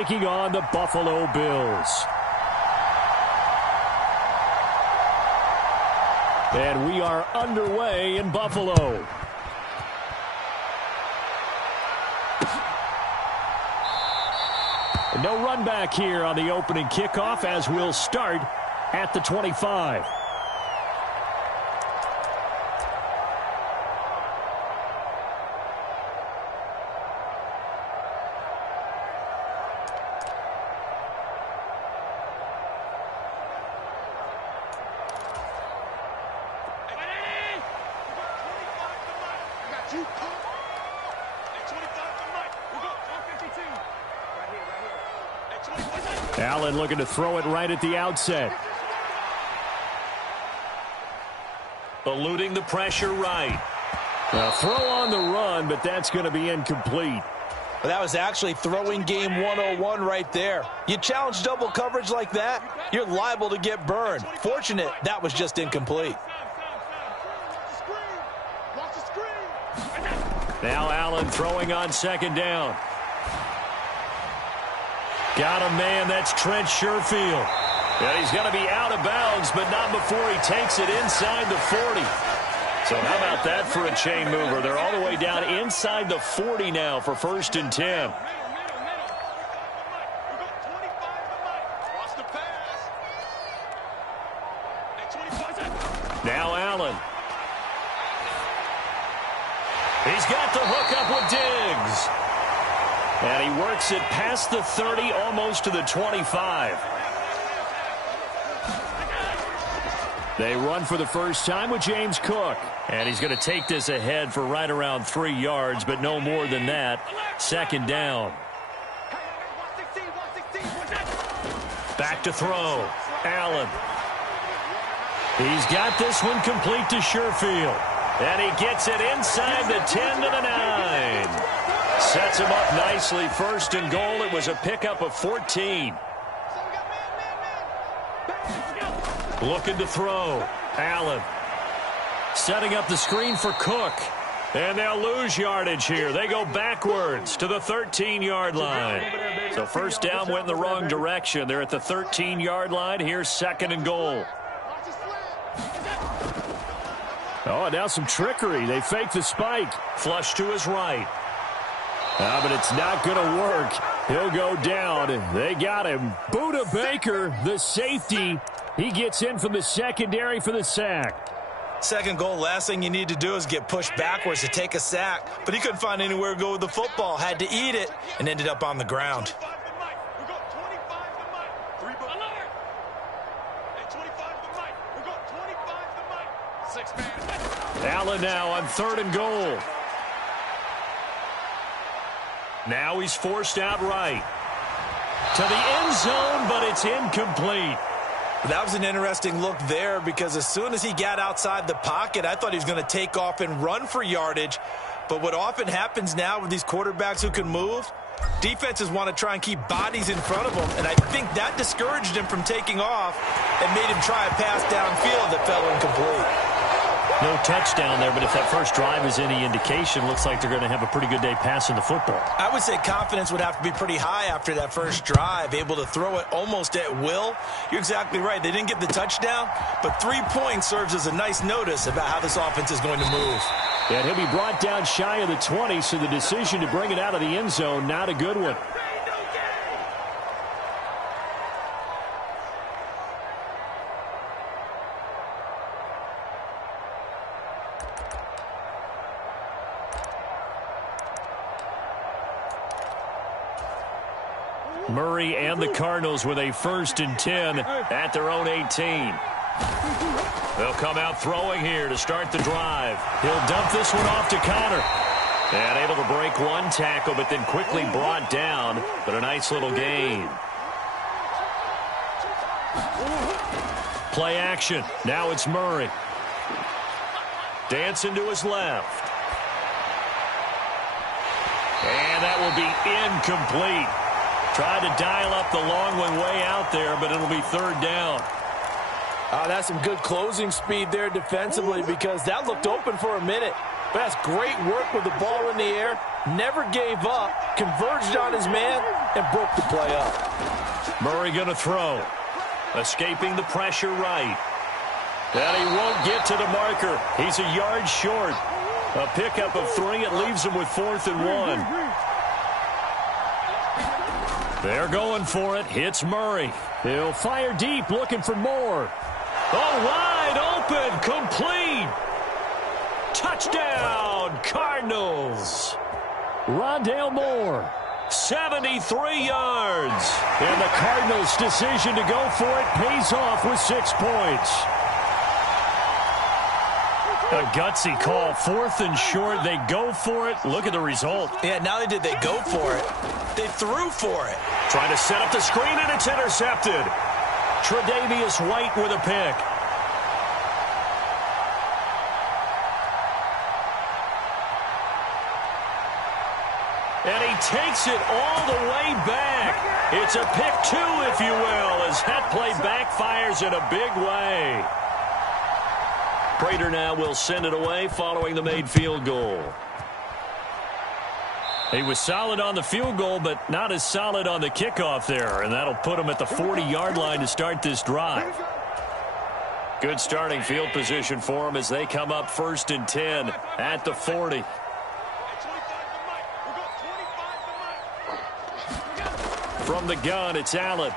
taking on the Buffalo Bills. And we are underway in Buffalo. No run back here on the opening kickoff as we'll start at the 25. Allen looking to throw it right at the outset. Eluding the pressure right. A throw on the run, but that's going to be incomplete. Well, that was actually throwing game 101 right there. You challenge double coverage like that, you're liable to get burned. Fortunate that was just incomplete. Now Allen throwing on second down. Got a man, that's Trent Sherfield. And he's going to be out of bounds, but not before he takes it inside the 40. So how about that for a chain mover? They're all the way down inside the 40 now for 1st and 10. Now Allen. He's got the hook up with Diggs. And he works it past the 30, almost to the 25. They run for the first time with James Cook. And he's going to take this ahead for right around 3 yards, but no more than that. 2nd down. Back to throw. Allen. He's got this one complete to Sherfield. And he gets it inside the 10 to the 9. Sets him up nicely. 1st and goal. It was a pickup of 14. Looking to throw. Allen. Setting up the screen for Cook. And they'll lose yardage here. They go backwards to the 13-yard line. So 1st down went in the wrong direction. They're at the 13-yard line. Here's 2nd and goal. Oh, and now some trickery. They fake the spike. Flush to his right. But it's not going to work. He'll go down. They got him. Buda Baker, the safety. He gets in from the secondary for the sack. 2nd goal, last thing you need to do is get pushed backwards to take a sack. But he couldn't find anywhere to go with the football. Had to eat it and ended up on the ground. Allen now on 3rd and goal. Now he's forced out right. To the end zone, but it's incomplete. That was an interesting look there because as soon as he got outside the pocket, I thought he was going to take off and run for yardage. But what often happens now with these quarterbacks who can move, defenses want to try and keep bodies in front of them, and I think that discouraged him from taking off and made him try a pass downfield that fell incomplete. No touchdown there, but if that first drive is any indication, looks like they're going to have a pretty good day passing the football. I would say confidence would have to be pretty high after that first drive, able to throw it almost at will. You're exactly right. They didn't get the touchdown, but 3 points serves as a nice notice about how this offense is going to move. And he'll be brought down shy of the 20, so the decision to bring it out of the end zone, not a good one. Murray and the Cardinals with a 1st and 10 at their own 18. They'll come out throwing here to start the drive. He'll dump this one off to Connor. And able to break one tackle, but then quickly brought down. But a nice little gain. Play action. Now it's Murray. Dancing to his left. And that will be incomplete. Tried to dial up the long one way out there, but it'll be 3rd down. That's some good closing speed there defensively because that looked open for a minute. But that's great work with the ball in the air. Never gave up, converged on his man, and broke the play up. Murray going to throw. Escaping the pressure right. And he won't get to the marker. He's a yard short. A pickup of 3. It leaves him with 4th and 1. They're going for it. Hits Murray. He'll fire deep, looking for more. Oh, wide open, complete. Touchdown, Cardinals. Rondale Moore, 73 yards. And the Cardinals' decision to go for it pays off with 6 points. A gutsy call, 4th and short. They go for it. Look at the result. Yeah, not only did they go for it, they threw for it. Trying to set up the screen, and it's intercepted. Tre'Davious White with a pick. And he takes it all the way back. It's a pick 2, if you will, as that play backfires in a big way. Prater now will send it away following the made field goal. He was solid on the field goal, but not as solid on the kickoff there, and that'll put him at the 40-yard line to start this drive. Good starting field position for him as they come up 1st and 10 at the 40. From the gun, it's Allen.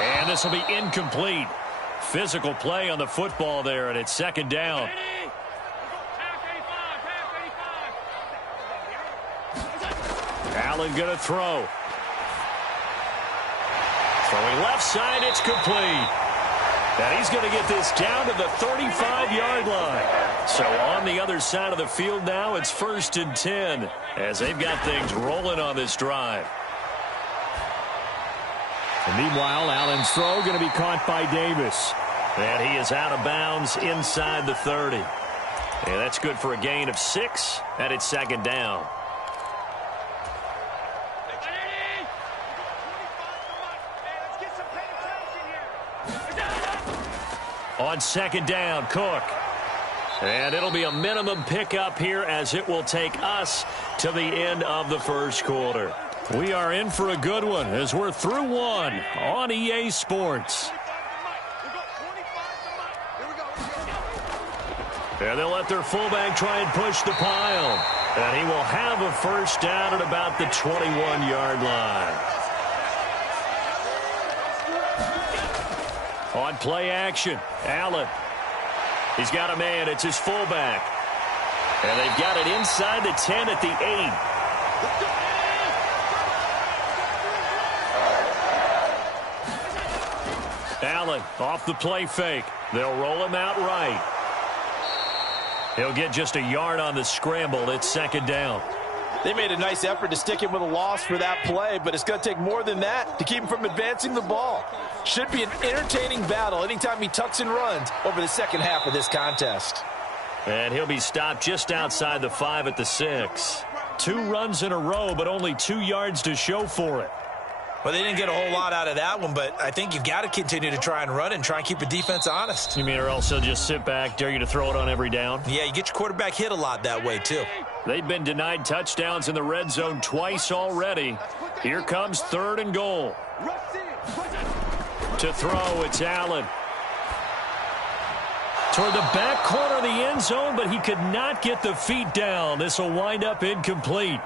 And this will be incomplete. Physical play on the football there, and it's 2nd down. Allen going to throw. Throwing left side, it's complete. And he's going to get this down to the 35-yard line. So on the other side of the field now, it's 1st and 10 as they've got things rolling on this drive. And meanwhile, Allen's throw going to be caught by Davis. And he is out of bounds inside the 30. And that's good for a gain of 6, and it's 2nd down. On 2nd down, Cook. And it'll be a minimum pickup here as it will take us to the end of the 1st quarter. We are in for a good one as we're through 1 on EA Sports. And they'll let their fullback try and push the pile. And he will have a 1st down at about the 21-yard line. On play action, Allen. He's got a man. It's his fullback. And they've got it inside the 10 at the 8. Allen off the play fake. They'll roll him out right. He'll get just a yard on the scramble. It's 2nd down. They made a nice effort to stick him with a loss for that play, but it's going to take more than that to keep him from advancing the ball. Should be an entertaining battle anytime he tucks and runs over the second half of this contest. And he'll be stopped just outside the 5 at the 6. 2 runs in a row, but only 2 yards to show for it. Well, they didn't get a whole lot out of that one, but I think you've got to continue to try and run and try and keep the defense honest. You mean or else they'll just sit back, dare you to throw it on every down? Yeah, you get your quarterback hit a lot that way, too. They've been denied touchdowns in the red zone twice already. Here comes 3rd and goal. To throw, it's Allen. Toward the back corner of the end zone, but he could not get the feet down. This will wind up incomplete.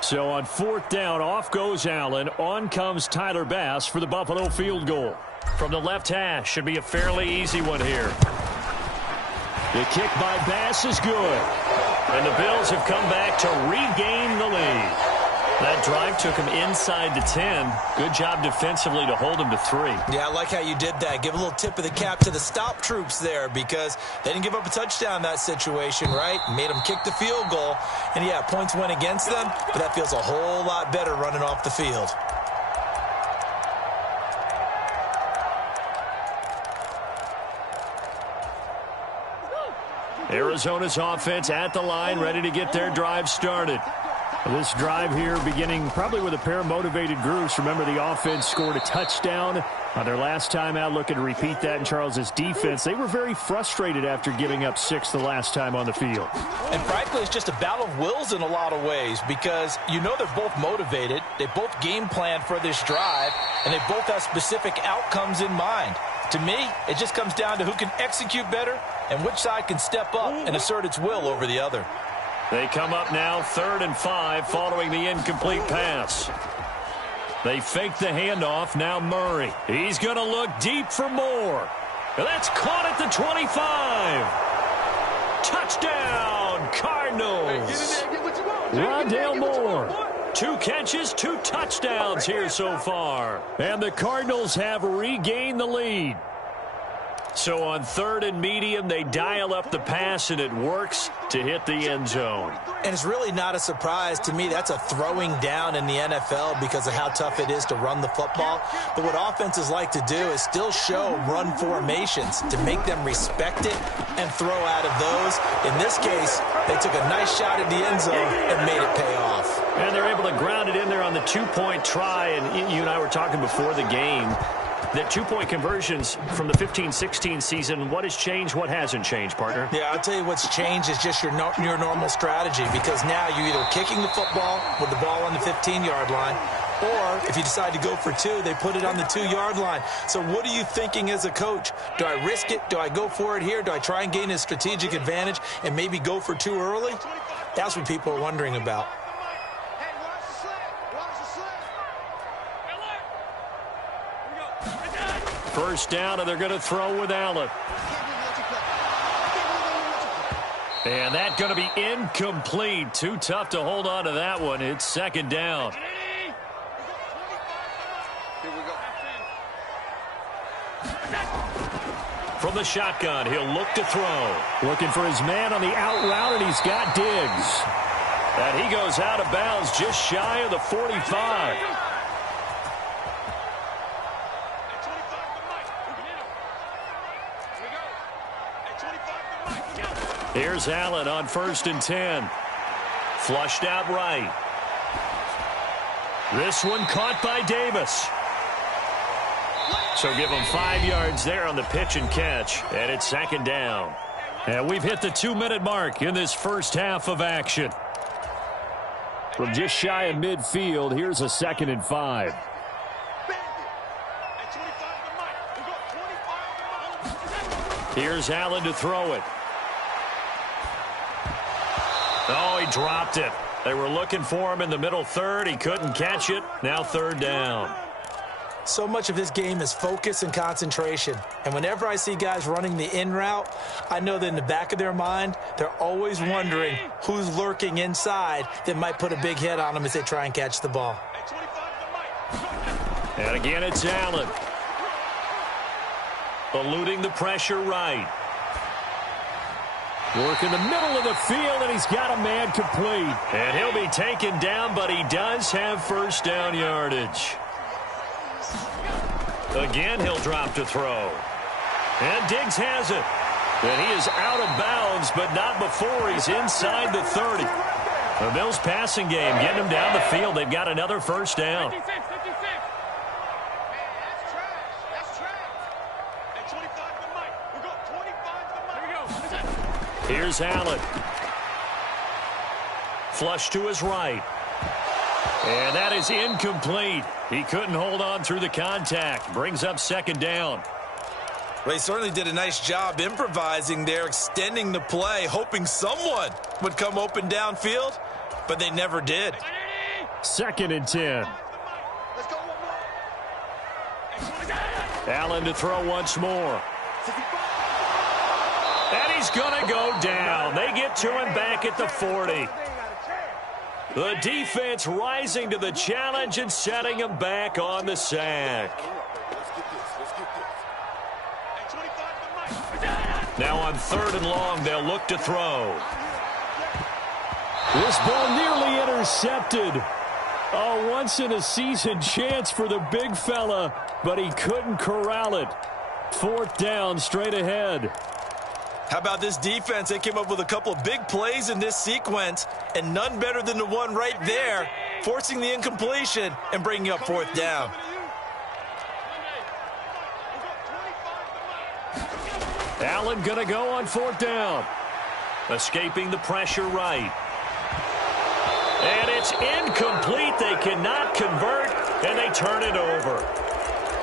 So on 4th down, off goes Allen. On comes Tyler Bass for the Buffalo field goal. From the left hash, should be a fairly easy one here. The kick by Bass is good. And the Bills have come back to regain the lead. That drive took him inside the 10. Good job defensively to hold him to 3. Yeah, I like how you did that. Give a little tip of the cap to the stop troops there because they didn't give up a touchdown in that situation, right? Made them kick the field goal. And, yeah, points went against them, but that feels a whole lot better running off the field. Arizona's offense at the line, ready to get their drive started. This drive here beginning probably with a pair of motivated groups. Remember, the offense scored a touchdown on their last time out. Looking to repeat that in Charles's defense. They were very frustrated after giving up 6 the last time on the field. And frankly, it's just a battle of wills in a lot of ways because you know they're both motivated. They both game plan for this drive, and they both have specific outcomes in mind. To me, it just comes down to who can execute better and which side can step up and assert its will over the other. They come up now 3rd and 5 following the incomplete pass. They fake the handoff. Now Murray. He's going to look deep for more. That's caught at the 25. Touchdown, Cardinals. Rondale Moore. 2 catches, 2 touchdowns here so far. And the Cardinals have regained the lead. So on 3rd and medium, they dial up the pass, and it works to hit the end zone. And it's really not a surprise to me. That's a throwing down in the NFL because of how tough it is to run the football. But what offenses like to do is still show run formations to make them respect it and throw out of those. In this case, they took a nice shot at the end zone and made it pay off. And they're able to ground it in there on the 2-point try. And you and I were talking before the game. That 2-point conversions from the 15-16 season, what has changed, what hasn't changed, partner? Yeah, I'll tell you what's changed is just your normal strategy, because now you're either kicking the football with the ball on the 15-yard line, or if you decide to go for 2, they put it on the 2-yard line. So what are you thinking as a coach? Do I risk it? Do I go for it here? Do I try and gain a strategic advantage and maybe go for 2 early? That's what people are wondering about. First down, and they're going to throw with Allen. And that's going to be incomplete. Too tough to hold on to that one. It's 2nd down. From the shotgun, he'll look to throw. Looking for his man on the out route, and he's got Diggs. And he goes out of bounds just shy of the 45. Here's Allen on 1st and 10. Flushed out right. This one caught by Davis. So give him 5 yards there on the pitch and catch. And it's 2nd down. And we've hit the 2-minute mark in this first half of action. From just shy of midfield, here's a 2nd and 5. Here's Allen to throw it. Oh, he dropped it. They were looking for him in the middle third. He couldn't catch it. Now 3rd down. So much of this game is focus and concentration. And whenever I see guys running the in route, I know that in the back of their mind, they're always wondering who's lurking inside that might put a big hit on them as they try and catch the ball. And again, it's Allen. Eluding the pressure right. Work in the middle of the field, and he's got a man complete. And he'll be taken down, but he does have first down yardage. Again, he'll drop to throw. And Diggs has it. And he is out of bounds, but not before he's inside the 30. The Bills passing game getting him down the field. They've got another first down. Here's Allen. Flush to his right. And that is incomplete. He couldn't hold on through the contact. Brings up 2nd down. Well, he certainly did a nice job improvising there, extending the play, hoping someone would come open downfield, but they never did. 2nd and 10. Allen to throw once more. And he's going to go down. They get to him back at the 40. The defense rising to the challenge and setting him back on the sack. Now on 3rd and long, they'll look to throw. This ball nearly intercepted. A once-in-a-season chance for the big fella, but he couldn't corral it. 4th down straight ahead. How about this defense? They came up with a couple of big plays in this sequence, and none better than the one right there, forcing the incompletion and bringing up fourth down. Allen going to go on fourth down. Escaping the pressure right. And it's incomplete. They cannot convert, and they turn it over.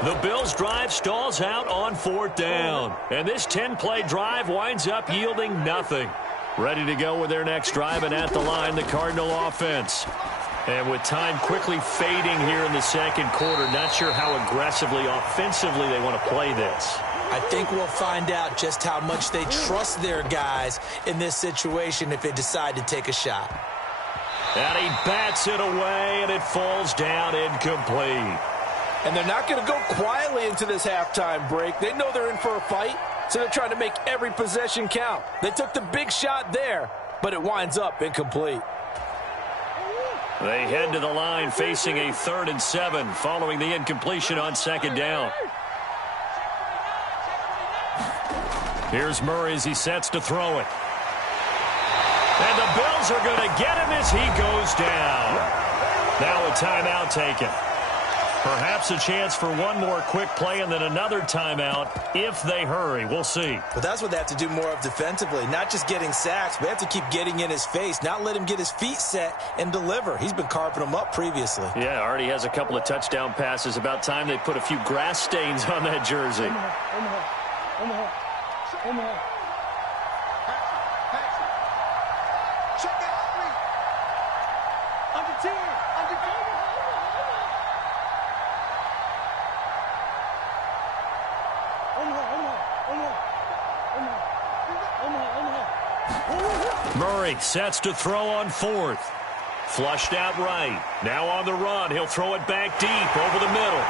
The Bills' drive stalls out on fourth down. And this 10-play drive winds up yielding nothing. Ready to go with their next drive, and at the line, the Cardinal offense. And with time quickly fading here in the second quarter, not sure how aggressively, offensively they want to play this. I think we'll find out just how much they trust their guys in this situation if they decide to take a shot. And he bats it away, and it falls down incomplete. And they're not going to go quietly into this halftime break. They know they're in for a fight, so they're trying to make every possession count. They took the big shot there, but it winds up incomplete. They head to the line facing a 3rd and 7 following the incompletion on second down. Here's Murray as he sets to throw it. And the Bills are going to get him as he goes down. Now a timeout taken. Perhaps a chance for one more quick play and then another timeout if they hurry. We'll see. But that's what they have to do more of defensively. Not just getting sacks, but they have to keep getting in his face, not let him get his feet set and deliver. He's been carving them up previously. Yeah, already has a couple of touchdown passes. About time they put a few grass stains on that jersey. Murray sets to throw on fourth. Flushed out right. Now on the run. He'll throw it back deep over the middle.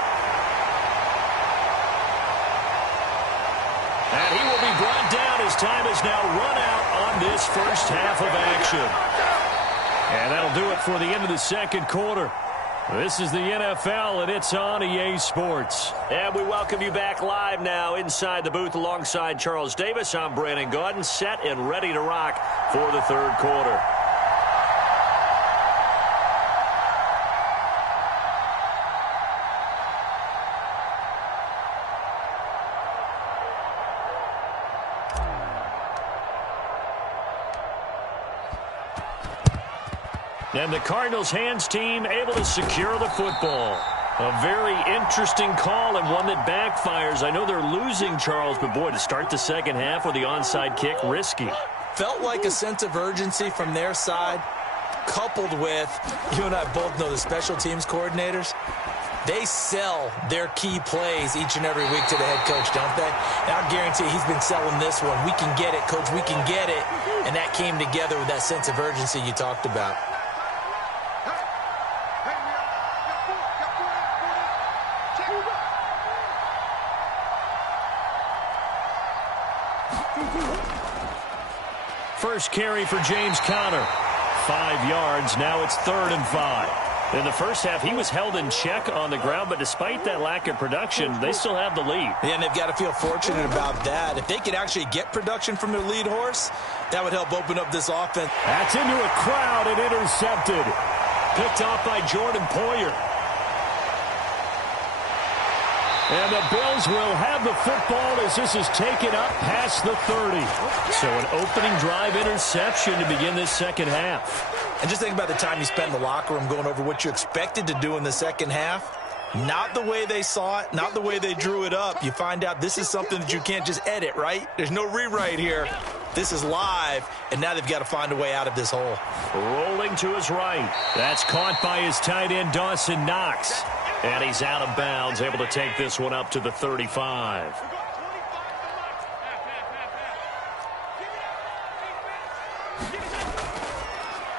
And he will be brought down as time is now run out on this first half of action. And that'll do it for the end of the second quarter. This is the NFL, and it's on EA Sports. And we welcome you back live now inside the booth alongside Charles Davis. I'm Brandon Gaudin, set and ready to rock for the third quarter. And the Cardinals hands team able to secure the football. A very interesting call and one that backfires. I know they're losing, Charles, but boy, to start the second half with the onside kick, risky. Felt like a sense of urgency from their side, coupled with, you and I both know the special teams coordinators, they sell their key plays each and every week to the head coach, don't they? And I guarantee he's been selling this one. We can get it, coach, we can get it. And that came together with that sense of urgency you talked about. First carry for James Conner. 5 yards. Now it's 3rd and 5. In the first half, he was held in check on the ground, but despite that lack of production, they still have the lead. Yeah, and they've got to feel fortunate about that. If they could actually get production from their lead horse, that would help open up this offense. That's into a crowd and intercepted. Picked off by Jordan Poyer. And the Bills will have the football as this is taken up past the 30. So an opening drive interception to begin this second half. And just think about the time you spent in the locker room going over what you expected to do in the second half. Not the way they saw it, not the way they drew it up. You find out this is something that you can't just edit, right? There's no rewrite here. This is live, and now they've got to find a way out of this hole. Rolling to his right. That's caught by his tight end, Dawson Knox. And he's out of bounds, able to take this one up to the 35.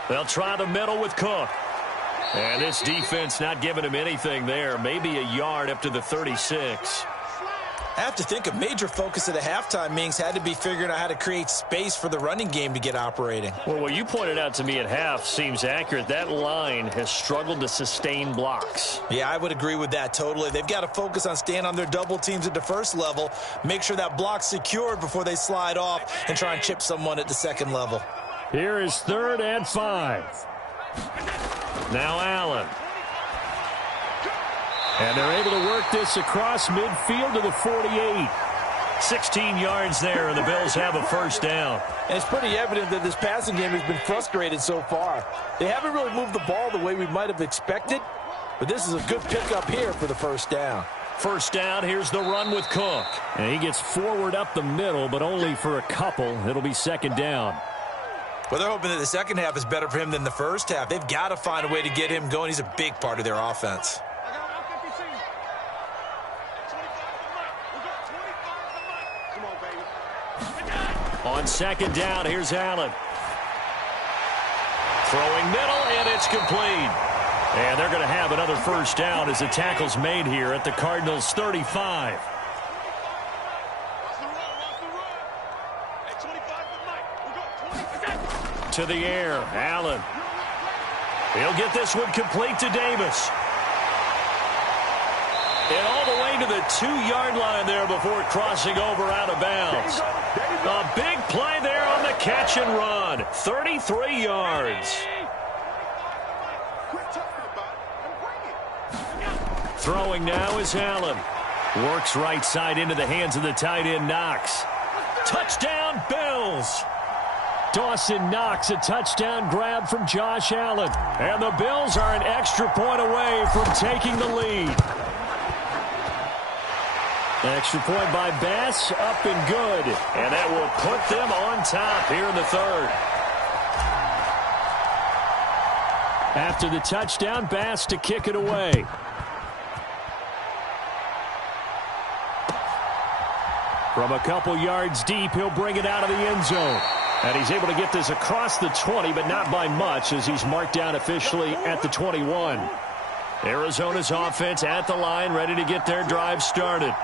They'll try the middle with Cook. And this defense not giving him anything there. Maybe a yard up to the 36. have to think a major focus of the halftime meetings had to be figuring out how to create space for the running game to get operating. Well, what you pointed out to me at half seems accurate. That line has struggled to sustain blocks. Yeah, I would agree with that totally. They've got to focus on staying on their double teams at the first level, make sure that block's secured before they slide off and try and chip someone at the second level. Here is 3rd and 5. Now Allen. And they're able to work this across midfield to the 48. 16 yards there, and the Bills have a first down. And it's pretty evident that this passing game has been frustrated so far. They haven't really moved the ball the way we might have expected, but this is a good pickup here for the first down. First down, here's the run with Cook. And he gets forward up the middle, but only for a couple. It'll be 2nd down. Well, they're hoping that the second half is better for him than the first half. They've got to find a way to get him going. He's a big part of their offense. On 2nd down, here's Allen. Throwing middle, and it's complete. And they're going to have another first down as the tackle's made here at the Cardinals' 35. To the air, Allen. He'll get this one complete to Davis. And all the way to the 2-yard line there before crossing over out of bounds. A big play there on the catch and run. 33 yards. Throwing now is Allen. Works right side into the hands of the tight end, Knox. Touchdown, Bills. Dawson Knox, a touchdown grab from Josh Allen. And the Bills are an extra point away from taking the lead. Extra point by Bass, up and good. And that will put them on top here in the 3rd. After the touchdown, Bass to kick it away. From a couple yards deep, he'll bring it out of the end zone. And he's able to get this across the 20, but not by much, as he's marked down officially at the 21. Arizona's offense at the line, ready to get their drive started.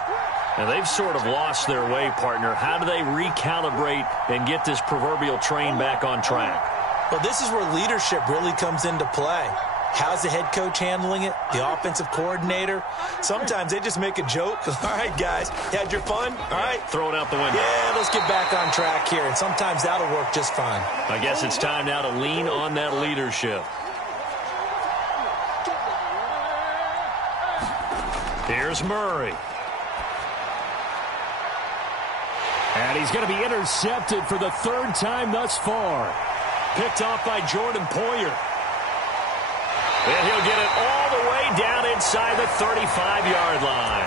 And they've sort of lost their way, partner. How do they recalibrate and get this proverbial train back on track? Well, this is where leadership really comes into play. How's the head coach handling it? The offensive coordinator? Sometimes they just make a joke. All right, guys, you had your fun? All right. Throw it out the window. Yeah, let's get back on track here. And sometimes that'll work just fine. I guess it's time now to lean on that leadership. Here's Murray. And he's going to be intercepted for the 3rd time thus far. Picked off by Jordan Poyer. And he'll get it all the way down inside the 35-yard line.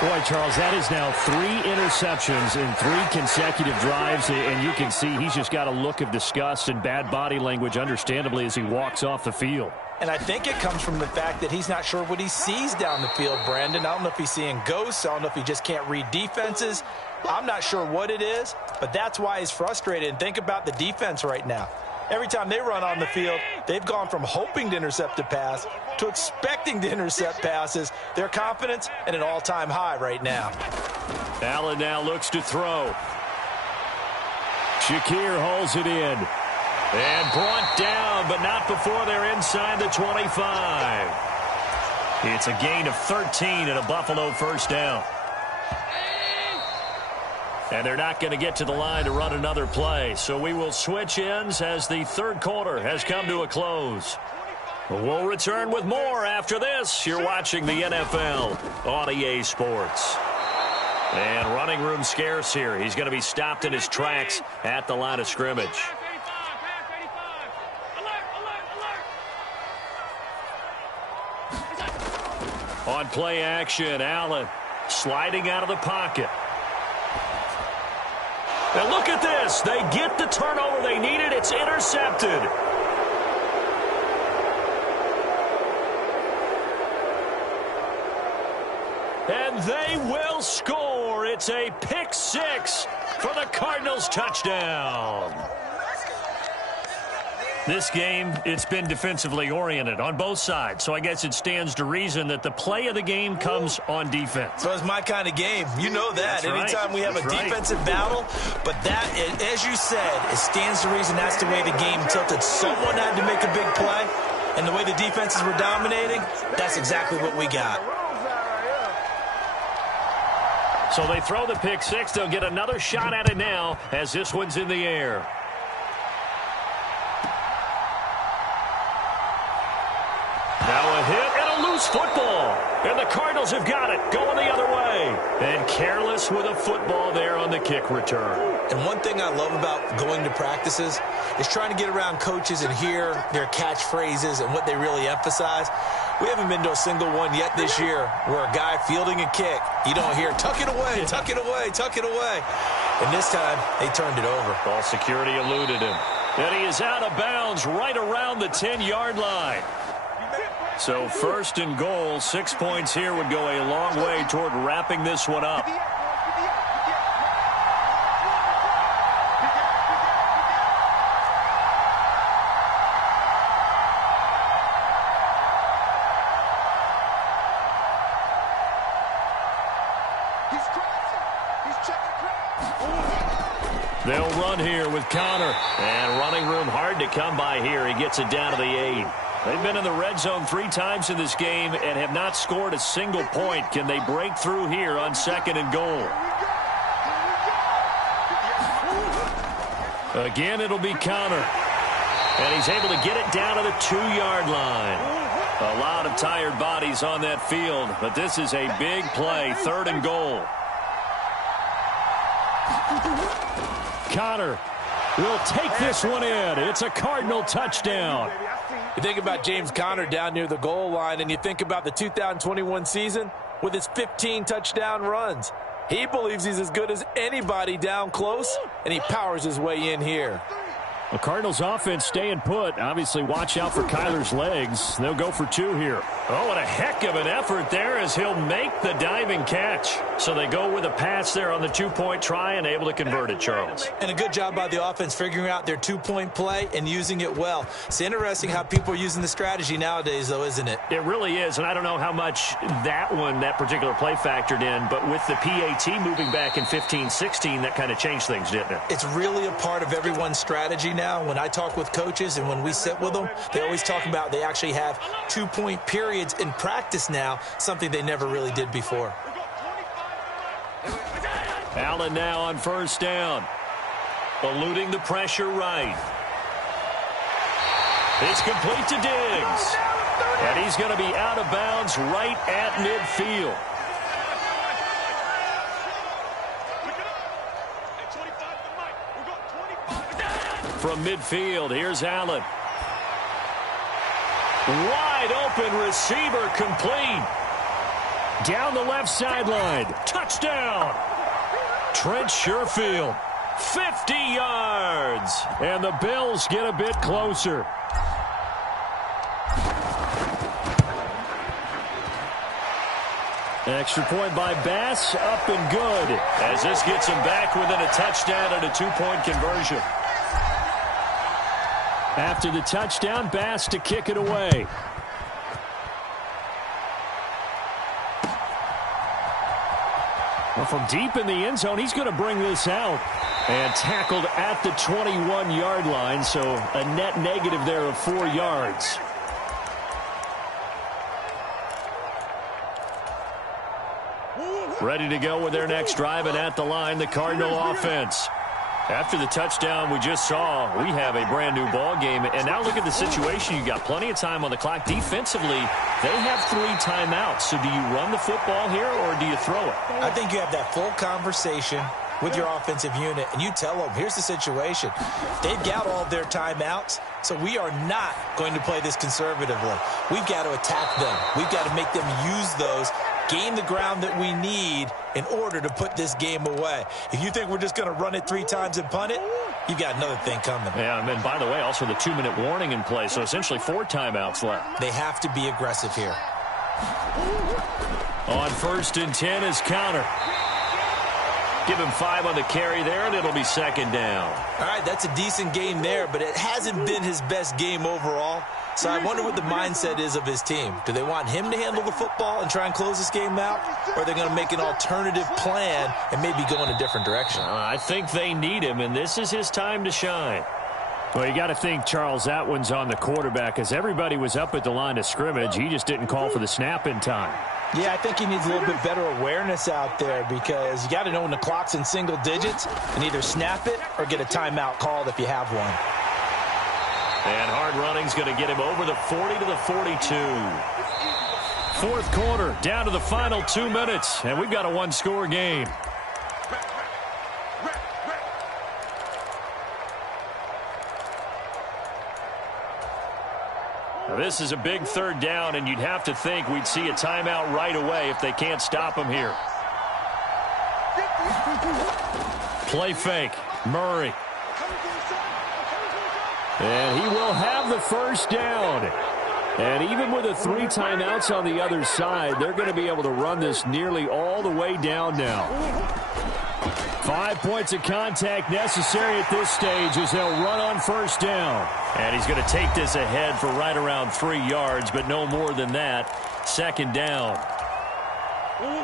Boy, Charles, that is now 3 interceptions in 3 consecutive drives, and you can see he's just got a look of disgust and bad body language, understandably, as he walks off the field. And I think it comes from the fact that he's not sure what he sees down the field, Brandon. I don't know if he's seeing ghosts. I don't know if he just can't read defenses. I'm not sure what it is, but that's why he's frustrated. And think about the defense right now. Every time they run on the field, they've gone from hoping to intercept a pass to expecting to intercept passes. Their confidence at an all-time high right now. Allen now looks to throw. Shakir holds it in. And brought down, but not before they're inside the 25. It's a gain of 13 and a Buffalo first down. And they're not going to get to the line to run another play. So we will switch ends as the 3rd quarter has come to a close. We'll return with more after this. You're watching the NFL on EA Sports. And running room scarce here. He's going to be stopped in his tracks at the line of scrimmage. On play action, Allen sliding out of the pocket. And look at this. They get the turnover they needed. It's intercepted. And they will score. It's a pick 6 for the Cardinals touchdown. This game, it's been defensively oriented on both sides, so I guess it stands to reason that the play of the game comes on defense. So it's my kind of game. You know that. That's right. Anytime we have a defensive battle, but that, as you said, it stands to reason that's the way the game tilted. Someone had to make a big play, and the way the defenses were dominating, that's exactly what we got. So they throw the pick six. They'll get another shot at it now as this one's in the air. Now a hit and a loose football. And the Cardinals have got it, going the other way. And careless with a football there on the kick return. And one thing I love about going to practices is trying to get around coaches and hear their catchphrases and what they really emphasize. We haven't been to a single one yet this year where a guy fielding a kick, you don't hear, tuck it away, tuck it away, tuck it away. And this time, they turned it over. Ball security eluded him. And he is out of bounds right around the 10-yard line. So first and goal, 6 points here would go a long way toward wrapping this one up. They'll run here with Connor. And running room hard to come by here. He gets it down to the 8. They've been in the red zone 3 times in this game and have not scored a single point. Can they break through here on second and goal? Again, it'll be Connor. And he's able to get it down to the 2-yard line. A lot of tired bodies on that field, but this is a big play, third and goal. Connor will take this one in. It's a Cardinal touchdown. You think about James Conner down near the goal line, and you think about the 2021 season with his 15 touchdown runs. He believes he's as good as anybody down close, and he powers his way in here. The Cardinals offense staying put. Obviously, watch out for Kyler's legs. They'll go for 2 here. Oh, and a heck of an effort there as he'll make the diving catch. So they go with a pass there on the 2-point try and able to convert it, Charles. And a good job by the offense figuring out their 2-point play and using it well. It's interesting how people are using the strategy nowadays, though, isn't it? It really is, and I don't know how much that particular play factored in, but with the PAT moving back in 15-16, that kind of changed things, didn't it? It's really a part of everyone's strategy now. When I talk with coaches and when we sit with them, they always talk about they actually have 2-point periods in practice now, something they never really did before. Allen now on first down. Eluding the pressure right. It's complete to Diggs. And he's going to be out of bounds right at midfield. From midfield, here's Allen. Wide open receiver complete. Down the left sideline. Touchdown. Trent Sherfield. 50 yards. And the Bills get a bit closer. Extra point by Bass. Up and good. As this gets him back within a touchdown and a 2-point conversion. After the touchdown, Bass to kick it away. Well, from deep in the end zone, he's going to bring this out. And tackled at the 21-yard line, so a net negative there of 4 yards. Ready to go with their next drive, and at the line, the Cardinal offense. After the touchdown we just saw, we have a brand-new ball game. And now look at the situation. You got plenty of time on the clock. Defensively, they have 3 timeouts. So do you run the football here or do you throw it? I think you have that full conversation with your offensive unit, and you tell them, here's the situation. They've got all of their timeouts, so we are not going to play this conservatively. We've got to attack them. We've got to make them use those, gain the ground that we need in order to put this game away. If you think we're just going to run it 3 times and punt it, you've got another thing coming. Yeah, and by the way, also the 2-minute warning in play, so essentially 4 timeouts left. They have to be aggressive here. On first and 10 is Connor. Give him 5 on the carry there, and it'll be second down. All right, that's a decent game there, but it hasn't been his best game overall. So I wonder what the mindset is of his team. Do they want him to handle the football and try and close this game out? Or are they going to make an alternative plan and maybe go in a different direction? I think they need him, and this is his time to shine. Well, you got to think, Charles, that one's on the quarterback, as everybody was up at the line of scrimmage. He just didn't call for the snap in time. Yeah, I think he needs a little bit better awareness out there, because you got to know when the clock's in single digits and either snap it or get a timeout called if you have one. And hard running's going to get him over the 40 to the 42. Fourth quarter, down to the final 2 minutes, and we've got a one-score game. Now, this is a big third down, and you'd have to think we'd see a timeout right away if they can't stop him here. Play fake, Murray. And he will have the first down. And even with the 3 timeouts on the other side, they're going to be able to run this nearly all the way down now. 5 points of contact necessary at this stage as they'll run on first down. And he's going to take this ahead for right around 3 yards, but no more than that. Second down.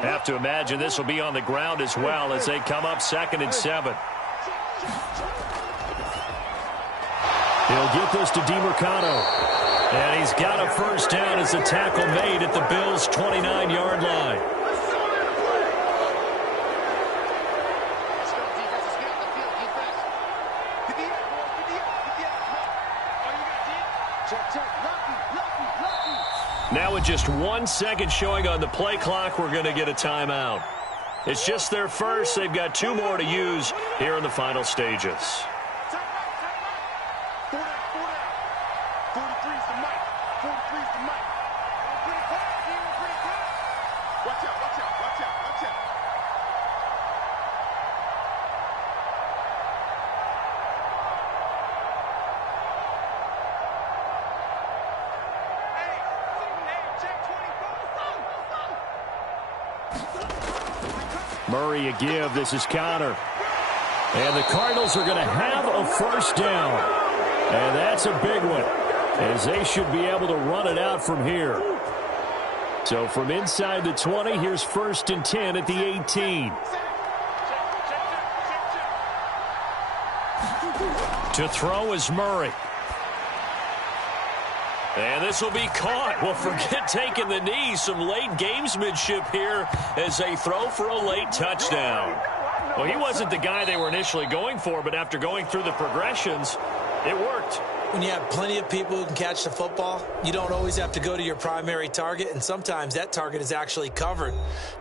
Have to imagine this will be on the ground as well as they come up 2nd and 7. He'll get this to DeMarcano. And he's got a first down as the tackle made at the Bills' 29-yard line. Now with just 1 second showing on the play clock, we're going to get a timeout. It's just their first. They've got 2 more to use here in the final stages. Murray a give. This is Connor. And the Cardinals are going to have a first down. And that's a big one, as they should be able to run it out from here. So from inside the 20, here's 1st and 10 at the 18. To throw is Murray. And this will be caught. Well, forget taking the knee. Some late gamesmanship here as they throw for a late touchdown. Well, he wasn't the guy they were initially going for, but after going through the progressions, it worked. When you have plenty of people who can catch the football, you don't always have to go to your primary target, and sometimes that target is actually covered.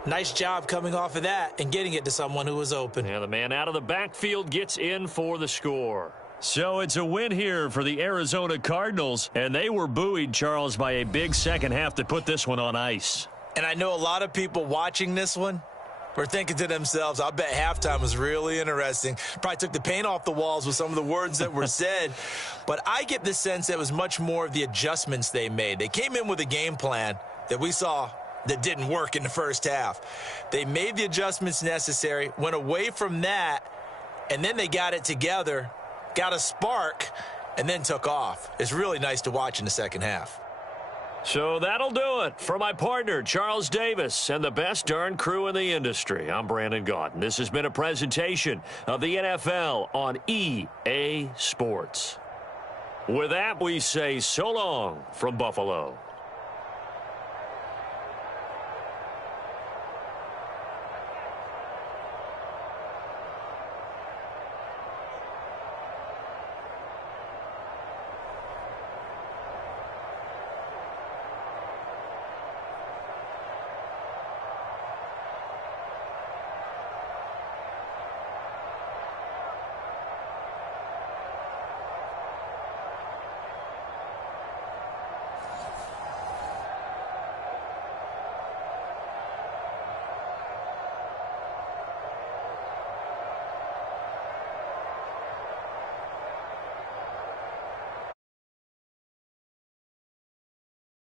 Nice job coming off of that and getting it to someone who was open. And the man out of the backfield gets in for the score. So it's a win here for the Arizona Cardinals, and they were buoyed, Charles, by a big second half that put this one on ice. And I know a lot of people watching this one were thinking to themselves, I bet halftime was really interesting. Probably took the paint off the walls with some of the words that were said. But I get the sense that it was much more of the adjustments they made. They came in with a game plan that we saw that didn't work in the first half. They made the adjustments necessary, went away from that, and then they got it together, got a spark, and then took off. It's really nice to watch in the second half. So that'll do it. For my partner, Charles Davis, and the best darn crew in the industry, I'm Brandon Gaudin. This has been a presentation of the NFL on EA Sports. With that, we say so long from Buffalo.